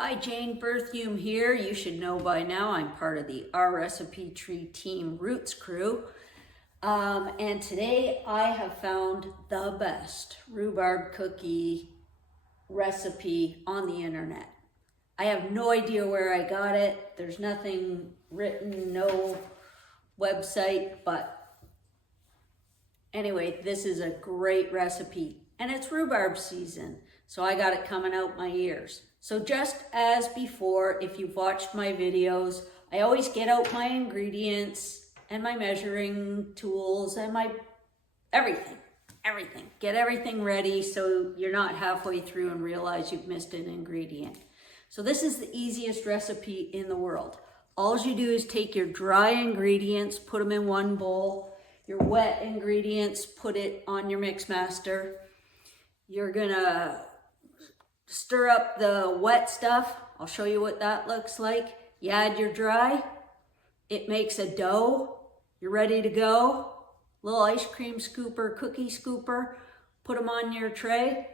Hi, Jane Berthume here. You should know by now I'm part of the OurRecipeTree Team Roots crew. And today I have found the best rhubarb cookie recipe on the internet. I have no idea where I got it. There's nothing written, no website, but anyway, this is a great recipe. And it's rhubarb season, so I got it coming out my ears. So just as before, if you've watched my videos, I always get out my ingredients and my measuring tools and my everything. Get everything ready so you're not halfway through and realize you've missed an ingredient. So this is the easiest recipe in the world. All you do is take your dry ingredients, put them in one bowl. Your wet ingredients, put it on your mix master. You're gonna stir up the wet stuff. I'll show you what that looks like. You add your dry. It makes a dough. You're ready to go. Little ice cream scooper, cookie scooper. Put them on your tray.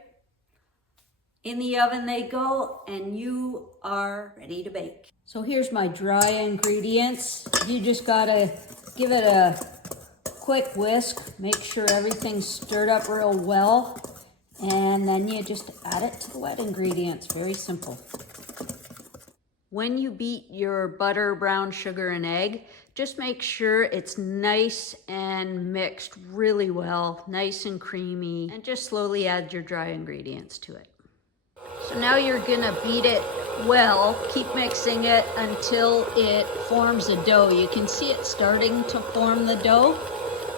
In the oven they go, and you are ready to bake. So here's my dry ingredients. You just gotta give it a quick whisk. Make sure everything's stirred up real well. And then you just add it to the wet ingredients. Very simple. When you beat your butter, brown sugar, and egg, just make sure it's nice and mixed really well, nice and creamy, and just slowly add your dry ingredients to it. So now you're gonna beat it well. Keep mixing it until it forms a dough. You can see it starting to form the dough.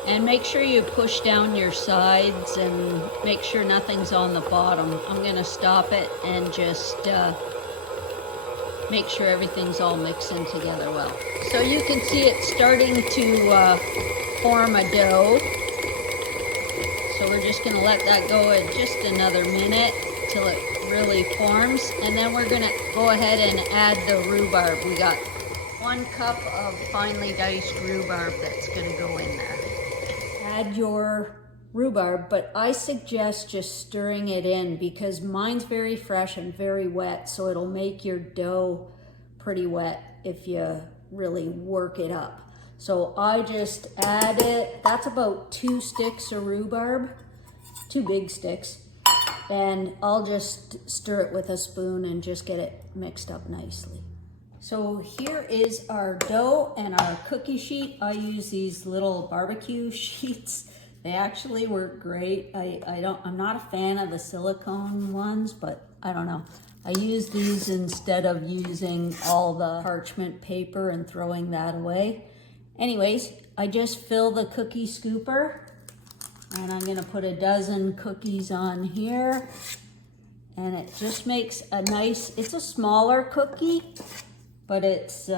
And make sure you push down your sides and make sure nothing's on the bottom. I'm gonna stop it and just make sure everything's all mixing together well. So you can see it's starting to form a dough. So we're just gonna let that go at just another minute till it really forms. And then we're gonna go ahead and add the rhubarb. We got 1 cup of finely diced rhubarb that's gonna go in there. Add your rhubarb, but I suggest just stirring it in because mine's very fresh and very wet, so it'll make your dough pretty wet if you really work it up. So I just add it. That's about 2 sticks of rhubarb, 2 big sticks, and I'll just stir it with a spoon and just get it mixed up nicely. So here is our dough and our cookie sheet. I use these little barbecue sheets. They actually work great. I'm not a fan of the silicone ones, but I don't know. I use these instead of using all the parchment paper and throwing that away. Anyways, I just fill the cookie scooper and I'm gonna put a dozen cookies on here. And it just makes a nice, it's a smaller cookie, but it's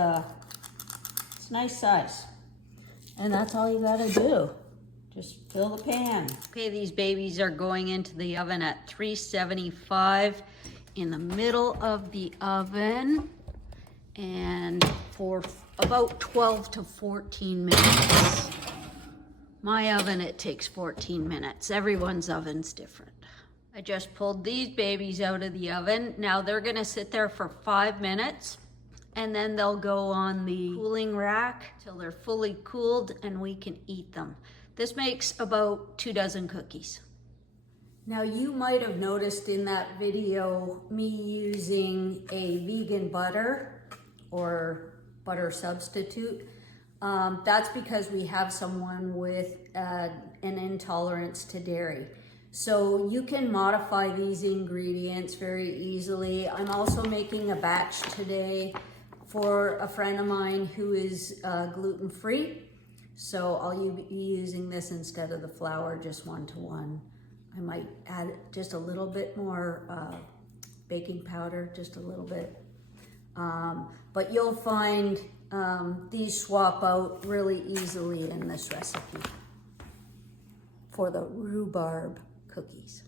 nice size. And that's all you gotta do. Just fill the pan. Okay, these babies are going into the oven at 375 in the middle of the oven and for about 12 to 14 minutes. My oven, it takes 14 minutes. Everyone's oven's different. I just pulled these babies out of the oven. Now they're gonna sit there for 5 minutes. And then they'll go on the cooling rack till they're fully cooled and we can eat them. This makes about 2 dozen cookies. Now you might have noticed in that video me using a vegan butter or butter substitute. That's because we have someone with an intolerance to dairy. So you can modify these ingredients very easily. I'm also making a batch today for a friend of mine who is gluten-free. So I'll be using this instead of the flour, just 1-to-1. I might add just a little bit more baking powder, just a little bit. But you'll find these swap out really easily in this recipe for the rhubarb cookies.